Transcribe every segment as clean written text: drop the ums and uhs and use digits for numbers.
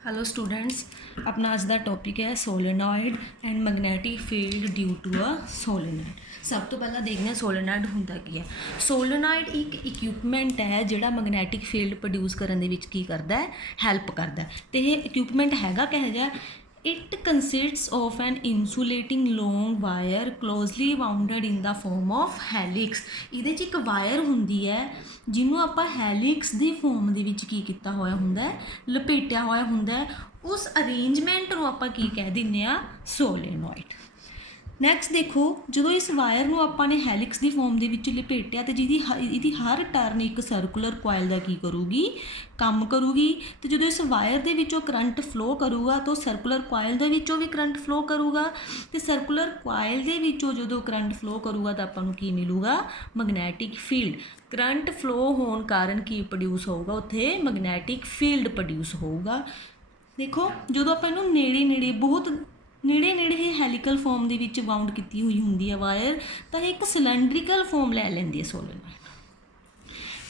Hello students, अपना अज का topic है solenoid and magnetic field due to a solenoid. सब तो पहला देखते हैं सोलेनॉइड होंदा की है। सोलेनॉइड एक इक्विपमेंट है जिहड़ा मैगनैटिक फील्ड प्रोड्यूस करने दे विच की करदा है, हैल्प करदा है। तो ये इक्विपमेंट हैगा किहो जिहा? It consists of an insulating long wire closely wounded in the form of helix। ਇਹਦੇ 'ਚ ਇੱਕ ਵਾਇਰ ਹੁੰਦੀ ਹੈ ਜਿਹਨੂੰ ਆਪਾਂ ਹੈਲਿਕਸ ਦੀ ਫੋਰਮ ਦੇ ਵਿੱਚ ਕੀ ਕੀਤਾ ਹੋਇਆ ਹੁੰਦਾ ਹੈ, ਲਪੇਟਿਆ ਹੋਇਆ ਹੁੰਦਾ ਹੈ। ਉਸ ਅਰੇਂਜਮੈਂਟ ਨੂੰ ਆਪਾਂ ਕੀ ਕਹਿ ਦਿੰਦੇ ਆ? ਸੋਲੇਨੋਇਡ। ਨੈਕਸਟ ਦੇਖੋ, ਜਦੋਂ ਇਸ ਵਾਇਰ ਨੂੰ ਆਪਾਂ ਨੇ ਹੈਲਿਕਸ ਦੀ ਫੋਰਮ ਦੇ ਵਿੱਚ ਲਪੇਟਿਆ ਤੇ ਇਹਦੀ ਹਰ ਟਰਨ ਇੱਕ ਸਰਕੂਲਰ ਕੁਆਇਲ ਦਾ ਕੀ ਕਰੂਗੀ? ਕੰਮ ਕਰੂਗੀ। ਤੇ ਜਦੋਂ ਇਸ ਵਾਇਰ ਦੇ ਵਿੱਚੋਂ ਕਰੰਟ ਫਲੋ ਕਰੂਗਾ ਤਾਂ ਸਰਕੂਲਰ ਕੁਆਇਲ ਦੇ ਵਿੱਚੋਂ ਵੀ ਕਰੰਟ ਫਲੋ ਕਰੂਗਾ। ਤੇ ਸਰਕੂਲਰ ਕੁਆਇਲ ਦੇ ਵਿੱਚੋਂ ਜਦੋਂ ਕਰੰਟ ਫਲੋ ਕਰੂਗਾ ਤਾਂ ਆਪਾਂ ਨੂੰ ਕੀ ਮਿਲੂਗਾ? Magnetic field. ਕਰੰਟ ਫਲੋ ਹੋਣ ਕਾਰਨ ਕੀ ਪ੍ਰੋਡਿਊਸ ਹੋਊਗਾ? ਉੱਥੇ ਮੈਗਨੈਟਿਕ ਫੀਲਡ ਪ੍ਰੋਡਿਊਸ ਹੋਊਗਾ। ਦੇਖੋ, ਜਦੋਂ ਆਪਾਂ ਇਹਨੂੰ ਨੇੜੇ ਬਹੁਤ ਨੇੜੇ ਇਹ ਹੈਲੀਕਲ ਫੋਰਮ ਦੇ ਵਿੱਚ ਬਾਉਂਡ ਕੀਤੀ ਹੋਈ ਹੁੰਦੀ ਹੈ ਵਾਇਰ, ਤਾਂ ਇਹ ਇੱਕ ਸਿਲੰਡਰੀਕਲ ਫੋਰਮ ਲੈ ਲੈਂਦੀ ਹੈ ਸੋਲੇਨੋਇਡ।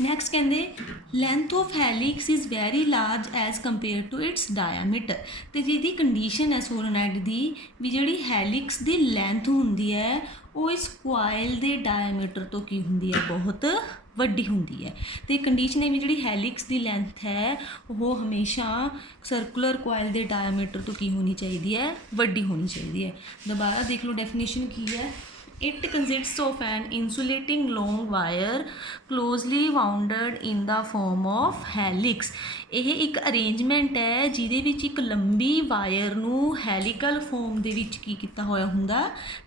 ਨੈਕਸਟ ਕਹਿੰਦੇ length of helix is very large as compare to its diameter. ਅਤੇ ਜਿਹਦੀ ਕੰਡੀਸ਼ਨ ਹੈ ਸੋਲੇਨੋਇਡ ਦੀ ਵੀ ਜਿਹੜੀ ਹੈਲਿਕਸ ਦੀ ਲੈਂਥ ਹੁੰਦੀ ਹੈ ਉਹ ਇਸ ਕੁਆਇਲ ਦੇ ਡਾਇਆਮੀਟਰ ਤੋਂ ਕੀ ਹੁੰਦੀ ਹੈ? ਬਹੁਤ ਵੱਡੀ ਹੁੰਦੀ ਹੈ। ਅਤੇ ਕੰਡੀਸ਼ਨ ਹੈ ਵੀ ਜਿਹੜੀ ਹੈਲਿਕਸ ਦੀ ਲੈਂਥ ਹੈ ਉਹ ਹਮੇਸ਼ਾ ਸਰਕੂਲਰ ਕੁਆਇਲ ਦੇ ਡਾਇਆਮੀਟਰ ਤੋਂ ਕੀ ਹੋਣੀ ਚਾਹੀਦੀ ਹੈ? ਵੱਡੀ ਹੋਣੀ ਚਾਹੀਦੀ ਹੈ। ਦੁਬਾਰਾ ਦੇਖ ਲਓ ਡੈਫੀਨੇਸ਼ਨ ਕੀ ਹੈ। It consists of an insulating long wire closely wounded in the form of helix। ਇਹ ਇੱਕ ਅਰੇਂਜਮੈਂਟ ਹੈ ਜਿਹਦੇ ਵਿੱਚ ਇੱਕ ਲੰਬੀ ਵਾਇਰ ਨੂੰ ਹੈਲੀਕਲ ਫੋਰਮ ਦੇ ਵਿੱਚ ਕੀ ਕੀਤਾ ਹੋਇਆ ਹੁੰਦਾ?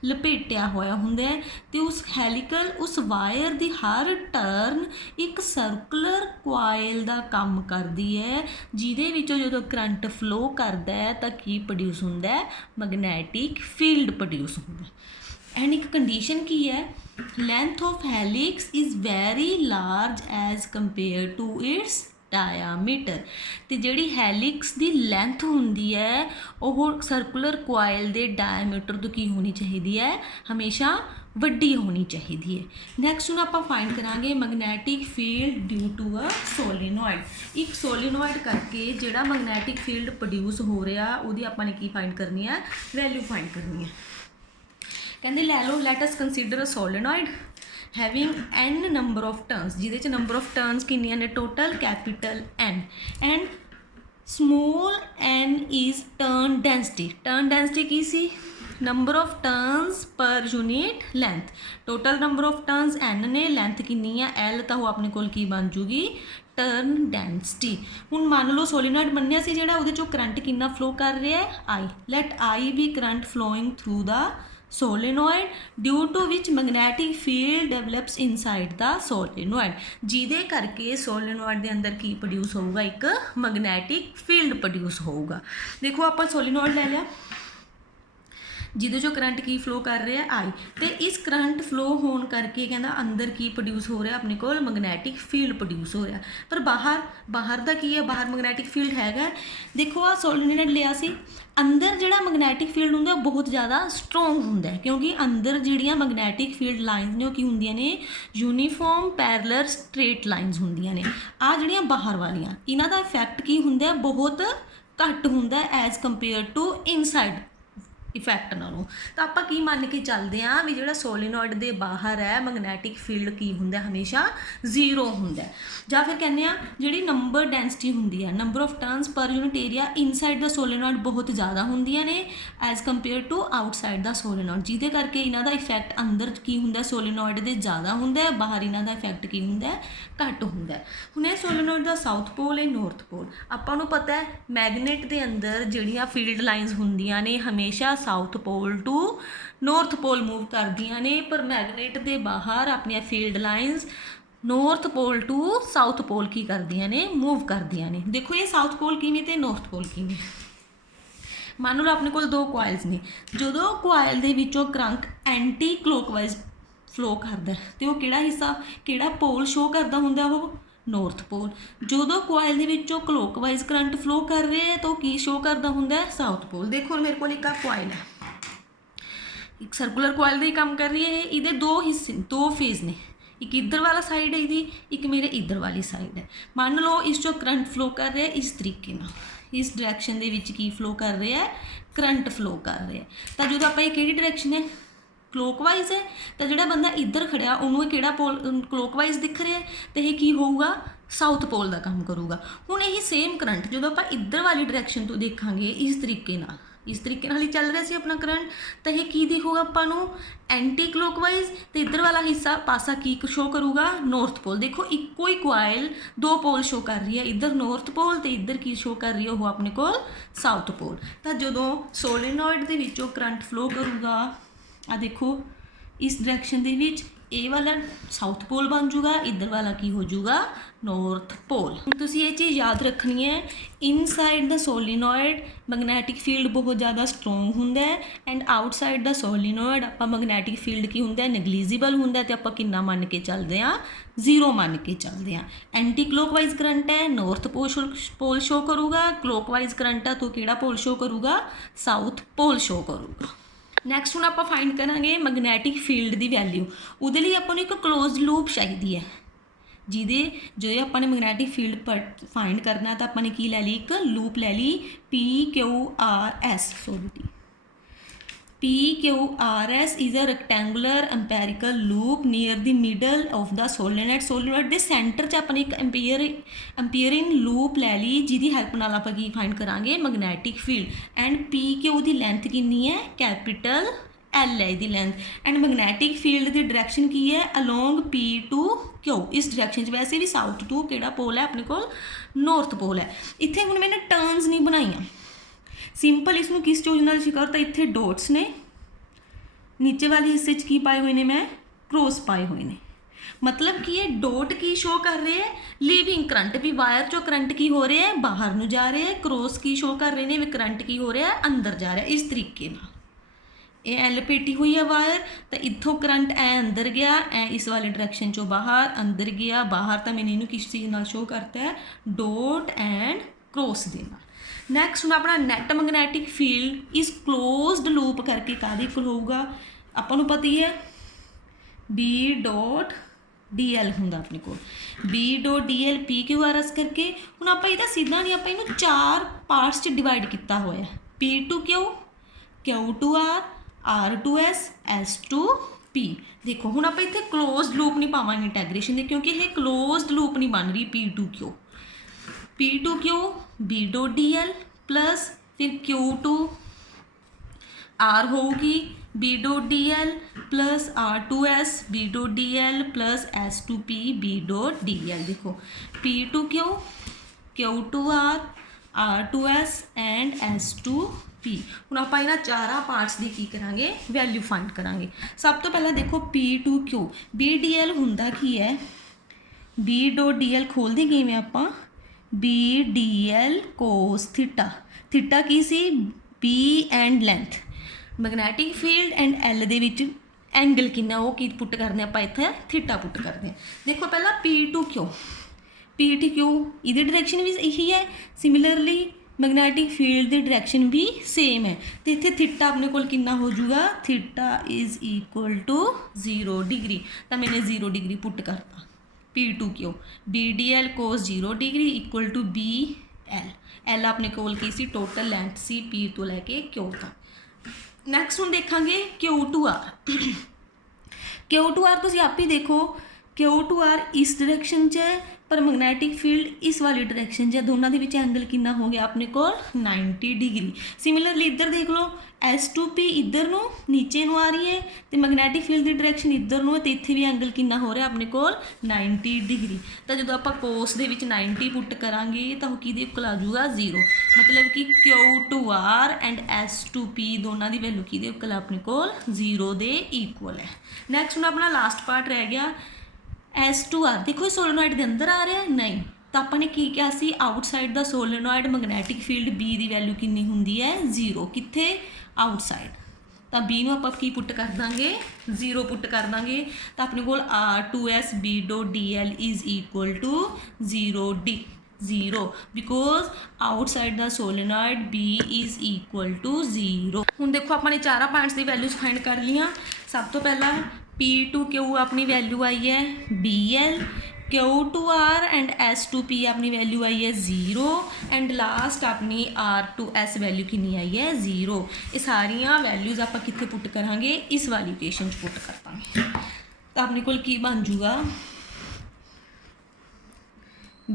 ਲਪੇਟਿਆ ਹੋਇਆ ਹੁੰਦਾ ਹੈ। ਅਤੇ ਉਸ ਵਾਇਰ ਦੀ ਹਰ ਟਰਨ ਇੱਕ ਸਰਕੂਲਰ ਕੁਆਇਲ ਦਾ ਕੰਮ ਕਰਦੀ ਹੈ, ਜਿਹਦੇ ਵਿੱਚੋਂ ਜਦੋਂ ਕਰੰਟ ਫਲੋ ਕਰਦਾ ਹੈ ਤਾਂ ਕੀ ਪ੍ਰੋਡਿਊਸ ਹੁੰਦਾ ਹੈ? ਮੈਗਨੈਟਿਕ ਫੀਲਡ ਪ੍ਰੋਡਿਊਸ ਹੁੰਦਾ। ਐਂਡ ਇੱਕ ਕੰਡੀਸ਼ਨ ਕੀ ਹੈ? Length of helix is very large as compare to its diameter. ਅਤੇ ਜਿਹੜੀ ਹੈਲਿਕਸ ਦੀ ਲੈਂਥ ਹੁੰਦੀ ਹੈ ਉਹ ਸਰਕੂਲਰ ਕੁਆਇਲ ਦੇ ਡਾਇਆਮੀਟਰ ਤੋਂ ਕੀ ਹੋਣੀ ਚਾਹੀਦੀ ਹੈ? ਹਮੇਸ਼ਾ ਵੱਡੀ ਹੋਣੀ ਚਾਹੀਦੀ ਹੈ। ਨੈਕਸਟ ਨੂੰ ਆਪਾਂ ਫਾਈਂਡ ਕਰਾਂਗੇ magnetic field due to a solenoid. ਇੱਕ ਸੋਲੇਨੋਇਡ ਕਰਕੇ ਜਿਹੜਾ ਮੈਗਨੈਟਿਕ ਫੀਲਡ ਪ੍ਰੋਡਿਊਸ ਹੋ ਰਿਹਾ ਉਹਦੀ ਆਪਾਂ ਨੇ ਕੀ ਫਾਈਂਡ ਕਰਨੀ ਹੈ? ਵੈਲਿਊ ਫਾਈਂਡ ਕਰਨੀ ਹੈ। ਕਹਿੰਦੇ ਲੈ ਲਓ, let us consider a solenoid having n number of turns, ਜਿਹਦੇ 'ਚ ਨੰਬਰ ਆਫ ਟਰਨਸ ਕਿੰਨੀਆਂ ਨੇ? Total capital N and small n is turn density. Turn density ਕੀ ਸੀ? Number of turns per unit length. Total number of turns n ਨੇ, length ਕਿੰਨੀ ਆ? L, ਤਾਂ ਉਹ ਆਪਣੇ ਕੋਲ ਕੀ ਬਣ ਜੂਗੀ? Turn density. ਹੁਣ ਮੰਨ ਲਓ ਸੋਲੇਨੋਇਡ ਮੰਨਿਆ ਸੀ ਜਿਹੜਾ ਉਹਦੇ 'ਚੋਂ ਕਰੰਟ ਕਿੰਨਾ ਫਲੋ ਕਰ ਰਿਹਾ ਹੈ? I। Let I be current flowing through the solenoid due to which magnetic field develops inside the solenoid। ਜਿਹਦੇ ਕਰਕੇ solenoid ਦੇ ਅੰਦਰ ਕੀ ਪ੍ਰੋਡਿਊਸ ਹੋਊਗਾ? ਇੱਕ ਮੈਗਨੈਟਿਕ ਫੀਲਡ ਪ੍ਰੋਡਿਊਸ ਹੋਊਗਾ। ਦੇਖੋ ਆਪਾਂ solenoid ਲੈ ਲਿਆ ਜਿਹਦੇ ਚੋਂ ਕਰੰਟ ਕੀ ਫਲੋ ਕਰ ਰਿਹਾ? I। ਅਤੇ ਇਸ ਕਰੰਟ ਫਲੋ ਹੋਣ ਕਰਕੇ ਕਹਿੰਦਾ ਅੰਦਰ ਕੀ ਪ੍ਰੋਡਿਊਸ ਹੋ ਰਿਹਾ? ਆਪਣੇ ਕੋਲ ਮੈਗਨੈਟਿਕ ਫੀਲਡ ਪ੍ਰੋਡਿਊਸ ਹੋ ਰਿਹਾ। ਪਰ ਬਾਹਰ ਦਾ ਕੀ ਹੈ? ਬਾਹਰ ਮੈਗਨੈਟਿਕ ਫੀਲਡ ਹੈਗਾ। ਦੇਖੋ ਆਹ ਸੋਲੇਨੋਇਡ ਲਿਆ ਸੀ, ਅੰਦਰ ਜਿਹੜਾ ਮੈਗਨੈਟਿਕ ਫੀਲਡ ਹੁੰਦਾ ਬਹੁਤ ਜ਼ਿਆਦਾ ਸਟਰੋਂਗ ਹੁੰਦਾ ਹੈ, ਕਿਉਂਕਿ ਅੰਦਰ ਜਿਹੜੀਆਂ ਮੈਗਨੈਟਿਕ ਫੀਲਡ ਲਾਈਨਸ ਨੇ ਉਹ ਕੀ ਹੁੰਦੀਆਂ ਨੇ? ਯੂਨੀਫਾਰਮ ਪੈਰਲਰ ਸਟ੍ਰੇਟ ਲਾਈਨਸ ਹੁੰਦੀਆਂ ਨੇ। ਆਹ ਜਿਹੜੀਆਂ ਬਾਹਰ ਵਾਲੀਆਂ ਇਹਨਾਂ ਦਾ ਇਫੈਕਟ ਕੀ ਹੁੰਦਾ? ਬਹੁਤ ਘੱਟ ਹੁੰਦਾ as compare to inside effect ਨਾਲੋਂ। ਤਾਂ ਆਪਾਂ ਕੀ ਮੰਨ ਕੇ ਚੱਲਦੇ ਹਾਂ ਵੀ ਜਿਹੜਾ ਸੋਲੇਨੋਇਡ ਦੇ ਬਾਹਰ ਹੈ ਮੈਗਨੈਟਿਕ ਫੀਲਡ ਕੀ ਹੁੰਦਾ? ਹਮੇਸ਼ਾ ਜ਼ੀਰੋ ਹੁੰਦਾ। ਜਾਂ ਫਿਰ ਕਹਿੰਦੇ ਆ ਜਿਹੜੀ ਨੰਬਰ ਡੈਂਸਿਟੀ ਹੁੰਦੀ ਹੈ, number of turns per unit area inside the solenoid ਬਹੁਤ ਜ਼ਿਆਦਾ ਹੁੰਦੀਆਂ ਨੇ as compare to outside the solenoid, ਜਿਹਦੇ ਕਰਕੇ ਇਹਨਾਂ ਦਾ ਇਫੈਕਟ ਅੰਦਰ ਕੀ ਹੁੰਦਾ? ਸੋਲੇਨੋਇਡ ਦੇ ਜ਼ਿਆਦਾ ਹੁੰਦਾ, ਬਾਹਰ ਇਹਨਾਂ ਦਾ ਇਫੈਕਟ ਕੀ ਹੁੰਦਾ? ਘੱਟ ਹੁੰਦਾ। ਹੁਣ ਇਹ ਸੋਲੇਨੋਇਡ ਦਾ ਸਾਊਥ ਪੋਲ ਹੈ, ਨੌਰਥ ਪੋਲ। ਆਪਾਂ ਨੂੰ ਪਤਾ ਹੈ ਮੈਗਨੇਟ ਦੇ ਅੰਦਰ ਜਿਹੜੀਆਂ ਫੀਲਡ ਲਾਈਨਸ ਹੁੰਦੀਆਂ ਨੇ ਹਮੇਸ਼ਾ south pole to north pole move ਕਰਦੀਆਂ ਨੇ, ਪਰ ਮੈਗਨੇਟ ਦੇ ਬਾਹਰ ਆਪਣੀਆਂ field lines north pole to south pole ਕੀ ਕਰਦੀਆਂ ਨੇ? ਮੂਵ ਕਰਦੀਆਂ ਨੇ। ਦੇਖੋ ਇਹ ਸਾਊਥ ਪੋਲ ਕਿਵੇਂ ਤੇ ਨੌਰਥ ਪੋਲ ਕਿਵੇਂ। ਮੰਨ ਲਓ ਆਪਣੇ ਕੋਲ ਦੋ ਕੁਆਇਲਸ ਨੇ, ਜਦੋਂ ਕੁਆਇਲ ਦੇ ਵਿੱਚੋਂ ਕਰੰਟ ਐਂਟੀ ਕਲੋਕਵਾਈਜ਼ ਫਲੋ ਕਰਦਾ ਅਤੇ ਉਹ ਕਿਹੜਾ ਹਿੱਸਾ, ਕਿਹੜਾ ਪੋਲ ਸ਼ੋ ਕਰਦਾ ਹੁੰਦਾ? ਉਹ ਨੌਰਥ ਪੋਲ। ਜਦੋਂ ਕੁਆਇਲ ਦੇ ਵਿੱਚੋਂ ਕਲੋਕਵਾਈਜ਼ ਕਰੰਟ ਫਲੋ ਕਰ ਰਿਹਾ ਹੈ ਤਾਂ ਉਹ ਕੀ ਸ਼ੋ ਕਰਦਾ ਹੁੰਦਾ? ਸਾਊਥ ਪੋਲ। ਦੇਖੋ ਮੇਰੇ ਕੋਲ ਇੱਕ ਕੁਆਇਲ ਹੈ, ਇੱਕ ਸਰਕੂਲਰ ਕੁਆਇਲ ਦਾ ਹੀ ਕੰਮ ਕਰ ਰਹੀ ਹੈ। ਇਹਦੇ ਦੋ ਹਿੱਸੇ, ਦੋ ਫੇਜ਼ ਨੇ, ਇੱਕ ਇੱਧਰ ਵਾਲਾ ਸਾਈਡ ਹੈ ਇਹਦੀ, ਇੱਕ ਮੇਰੇ ਇੱਧਰ ਵਾਲੀ ਸਾਈਡ ਹੈ। ਮੰਨ ਲਓ ਇਸ 'ਚੋਂ ਕਰੰਟ ਫਲੋ ਕਰ ਰਿਹਾ ਇਸ ਤਰੀਕੇ ਨਾਲ, इस डायरैक्शन दे विच की फ्लो कर रहा है, करंट फ्लो कर रहा है। तो जो आप किहड़ी डायरैक्शन है, क्लोकवाइज है, तो जिहड़ा बंदा इधर खड़िया उन्होंने किहड़ा पोल क्लोकवाइज दिख रहा है, तो यह की होऊगा साउथ पोल का काम करूगा। हुण यही सेम करंट जो आप इधर वाली डायरैक्शन तो देखांगे इस तरीके नाल, इस तरीके नाल ही चल रहा सी अपना करंट, तो यह की दिखूगा आपां नूं एंटी क्लोकवाइज, तो इधर वाला हिस्सा पासा की शो करूगा नॉर्थ पोल। देखो इक्को ही क्वाइल दो पोल शो कर रही है, इधर नॉर्थ पोल तो इधर की शो कर रही है वो अपने कोल साउथ पोल। तो जो सोलेनॉइड दे विचों करंट फ्लो करूगा, आ देखो इस डायरैक्शन दे विच ए वाला साउथ पोल बन जूगा, इधर वाला की हो जूगा नॉर्थ पोल। तुसी ये चीज़ याद रखनी है, inside the solenoid magnetic field बहुत ज़्यादा स्ट्रोंग हुंदा है, एंड आउटसाइड द सोलेनॉइड आपां मैगनैटिक फील्ड की हुंदा है नेगलीजिबल हुंदा है, तो आपां किन्ना मन के चलते हैं, 0 मन के चलते हैं। एंटी क्लोकवाइज करंट है, नॉर्थ पोल शो करूगा, क्लोकवाइज करंट है तो किहड़ा पोल शो करूगा, साउथ पोल शो करूगा। नैक्सट हुण आपां फाइंड करांगे मैगनैटिक फील्ड की वैल्यू। उहदे लई आपां नूं एक क्लोज लूप चाहिए है, जिहदे जो आपां ने मैगनैटिक फील्ड फाइंड करना, तो आपां ने की लै ली, एक लूप लै ली PQRS, sorry PQRS is a rectangular amperian loop near the middle of the solenoid. Solenoid के सेंटर च अपने एक एम्पीयरिंग लूप लै ली, जिहदी हैल्प नाल आपां की फाइंड करांगे मैगनैटिक फील्ड। एंड PQ की लेंथ कितनी है, कैपिटल L है इसकी लेंथ, एंड मैगनैटिक फील्ड की डायरैक्शन की है अलोंग P टू Q। इस डायरैक्शन वैसे भी साउथ टू किहड़ा पोल है अपने को, नॉर्थ पोल है। इत्थे हुण मैंने टर्न्स नहीं बनाईयां, सिंपल इसनूं किस चीज़ नाल करता, इत्थे डॉट्स ने, नीचे वाले हिस्से की पाए हुए ने मैं क्रॉस पाए हुए ने, मतलब कि ये डॉट की शो कर रहे हैं लीविंग करंट, भी वायर चो करंट की हो रहे हैं बाहर नूं जा रहे हैं, क्रॉस की शो कर रहे हैं भी करंट की हो रहा है अंदर जा रहा है। इस तरीके नाल ये एल पेटी हुई है वायर, तो इत्थों करंट ऐ अंदर गया, ऐ इस वाले डायरैक्शन चो बाहर अंदर गया, बाहर तो मैंने इनू किस चीज़ नाल शो करता है, डॉट एंड क्रॉस दे नाल। नैक्सट हुण अपना नैट मैगनैटिक फील्ड इस क्लोज्ड लूप करके काहदे कोल होऊगा, आपां नूं पता ही है B.DL हुंदा अपने कोल, B.DL PQRS करके। हुण आपां इहदा सीधा नहीं, आपां इहनूं 4 पार्ट्स च डिवाइड किया हुआ है, P to Q, Q to R, R to S, S to P। देखो हुण आपां इत्थे क्लोज्ड लूप नहीं पावांगे इंटैग्रेशन दे, क्योंकि यह क्लोज्ड लूप नहीं बन रही। P to Q B.DL plus फिर Q टू R होगी B.DL plus R to S B.DL plus S to P B.DL। देखो P to Q, Q to R to S and S to P। हुण आपां इन्हां चारां parts की की करांगे, value find करांगे। सब तो पहला देखो P टू Q B.DL हुंदा की है, B.DL खोलदे किवें आपां, B.DL कोस थीटा, थीटा की सी B and length, magnetic field and L they which angle कितना वो की पुट करने आपां इत्थे थीटा पुट करते हैं। देखो पहला P टू Q इहदी डायरैक्शन भी यही है, सिमिलरली मैगनैटिक फील्ड की डायरैक्शन भी सेम है, तो इत्थे थीटा अपने कोल कितना हो जाऊगा, theta is equal to 0 degree, तो मैंने 0 डिग्री पुट करता। P to Q B.DL cos 0 degree equal to B.L अपने कोल की सी टोटल लेंथ सी P तो लैके Q तक। नैक्सट हम देखांगे Q to R। Q to R तुसीं आप ही देखो, Q टू R इस डायरैक्शन च है पर मैगनैटिक फील्ड इस वाली डायरैक्शन च है, दोनों के बीच एंगल कितना हो गया अपने को 90 डिग्री। सिमिलरली इधर देख लो S टू P इधर नूं नीचे नूं आ रही है, तो मैगनैटिक फील्ड की डायरैक्शन इधर नूं है, तो इत्थे भी एंगल कितना हो रहा अपने को 90 डिग्री। तो जो आप कोस दे विच 90 पुट करांगे तो किहदे इक्वल आ जाऊगा 0, मतलब कि Q to R and S to P दोनों की वैल्यू किहदे इक्वल अपने को 0 दे इक्वल है। नैक्सट हुण अपना लास्ट पार्ट रह गया S टू R। देखो सोलेनॉइड के अंदर आ रहा है नहीं, तो आपने की क्या सी outside the solenoid magnetic field B की वैल्यू कितनी होंगी है 0, कित्थे आउटसाइड, तो B नूं आपां की पुट कर देंगे 0 पुट कर देंगे, तो अपने कोल R2S B.DL is equal to 0 because outside the solenoid B is equal to 0। हुण देखो अपने चारों पॉइंट्स की वैल्यूज फाइंड कर लिया। सब तो पहला P टू Q अपनी वैल्यू आई है BL, Q2R एंड S2P अपनी वैल्यू आई है 0 एंड लास्ट अपनी R2S वैल्यू कितनी आई है 0। ये सारिया वैल्यूज़ आप कितने पुट करांगे इस वाली इक्वेशन पुट कर पाएंगे। तो अपने को की बन जूगा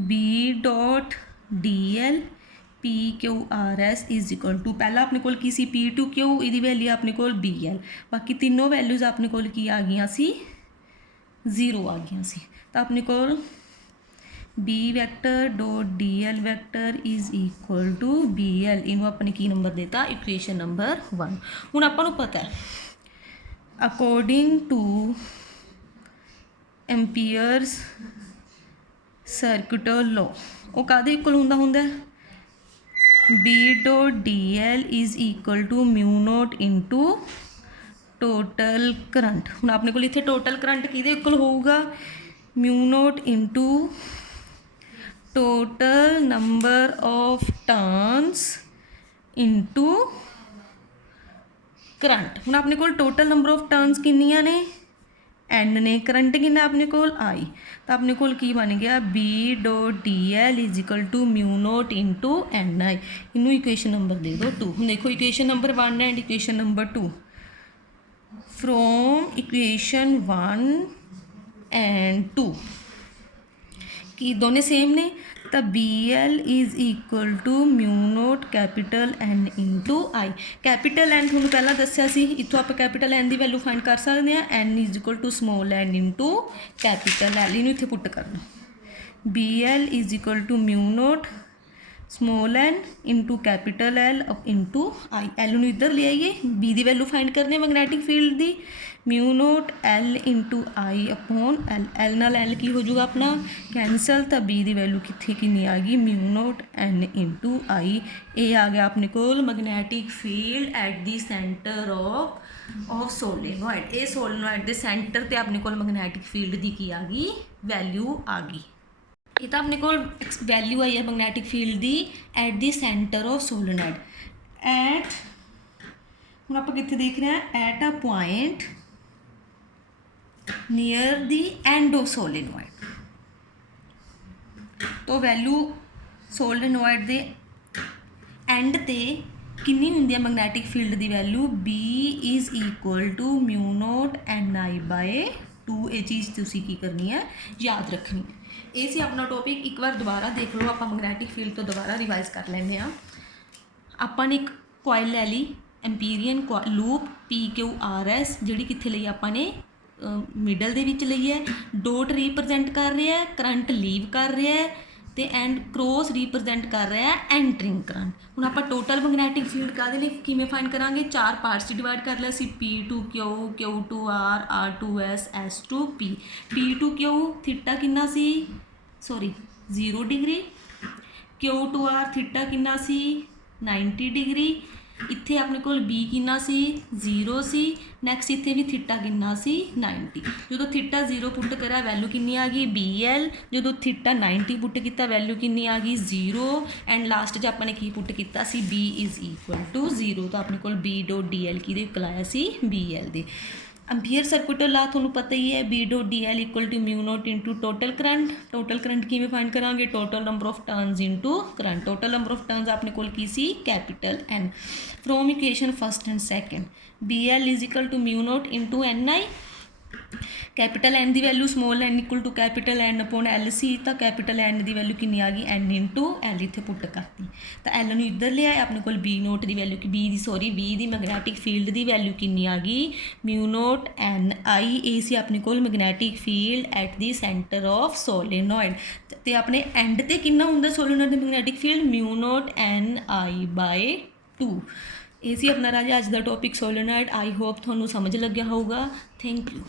B.dl PQRS is equal to पहला अपने को की सी P2Q ये वैल्यू अपने को BL बाकी तीनों वैल्यूज़ अपने को की आ गई सी 0 आ गई सी। तो अपने को B vector dot DL vector is equal to BL इनू अपने की नंबर देता इक्वेशन नंबर 1। हुण आपां नूं पता है according to Ampere's circuital law वो काहदे इक्वल हुंदा B dot DL is equal to mu naught into total current. हुण अपने को इत्थे टोटल करंट किहदे इक्वल होऊगा mu naught into total number of turns into current. हुण अपने को टोटल नंबर ऑफ टर्न्स कितनियां ने एन ने करंट कितना अपने को आई। तो अपने को की बन गया B dot DL is equal to mu naught into N I इनू इक्वेशन नंबर दे दो 2। हुण देखो equation number 1 and equation number 2 from equation 1 and 2 कि दोनों सेम ने। तो BL is equal to mu naught capital N into I. Capital N थोड़ा पहला दसिया सी इतों आप कैपिटल N की वैल्यू फाइंड कर सकते हैं N is equal to small n into capital L इनू इत्थे पुट करना। BL is equal to mu nought small n into capital L into I. L नूं इधर ले आइए B की वैल्यू फाइंड करने मैगनैटिक फील्ड की mu nought L into I upon L। L नाल L की हो जाऊगा अपना कैंसल। तो B की वैल्यू कितने कितनी आ गई म्यू नॉट N इंटू आई। ये आ गया अपने को magnetic field at the centre of solenoid. ये सोलेनोइड के सेंटर ते अपने को मैगनैटिक फील्ड की आ गई वैल्यू आ गई। ये तो अपने को वैल्यू आई है मैगनैटिक फील्ड की at the centre of solenoid at हुण आपां कित्थे देख रहे हैं at a point near the end of solenoid. तो वैल्यू सोलेनोइड दे एंड ते कितनी हुंदी है मैगनैटिक फील्ड की value B is equal to mu nought NI by 2। ये चीज़ तुसीं की करनी है याद रखनी। ये सी अपना टॉपिक एक बार दोबारा देख लो आप मैगनैटिक फील्ड तो दोबारा रिवाइज कर लेंगे। अपन एक कॉइल ले ली एम्पीरियन लूप PQRS जिहड़ी कित्थे लई आपां ने मिडल दे विच लई है। डॉट रिप्रजेंट कर रहा है करंट लीव कर रहा है तो एंड क्रॉस रिप्रजेंट कर रहा है एंटरिंग करंट। हुण आपां टोटल मैगनैटिक फील्ड काहदे लई किवें फाइंड करांगे 4 पार्ट्स डिवाइड कर लिया सी P2Q Q2R R2S S2P। P2Q theta कितना सी सॉरी 0 डिग्री Q2R थीटा कितना सी 90 डिग्री। इत्थे अपने को B कितना सी 0 सी नैक्सट इत्थे भी थीटा कितना सी 90। जो थीटा 0 पुट करा वैल्यू कितनी आ गई BL। जो थीटा 90 पुट किया वैल्यू कितनी आ गई 0 एंड लास्ट च अपने की पुट किया सी B इज इक्वल टू 0। तो अपने को B डॉट DL की कलाया सी BL दे। एम्पीयर सर्किटल ला थोड़ा पता ही है B dot DL equal to mu naught into total current. Total current किवें फाइंड करांगे total number of turns into current. Total number of turns अपने को की सी capital N। From equation first and second BL is equal to mu naught into NI। Capital N की value small n equal to capital N upon L सी। तो capital N की value कितनी आ गई N इंटू L इत्थे put करती। तो L नूं इधर ले आए अपने को B नोट की वैल्यू B की मैगनैटिक फील्ड की वैल्यू कितनी आ गई म्यू नोट NI। ए सी अपने को magnetic field at the centre of solenoid. तो अपने एंड ते कितना हुंदा सोलेनोइड दी magnetic field mu naught NI by 2। ये सी अपना राजा अज दा टॉपिक सोलेनोइड। आई होप तुहानूं समझ लग्या होगा। Thank you.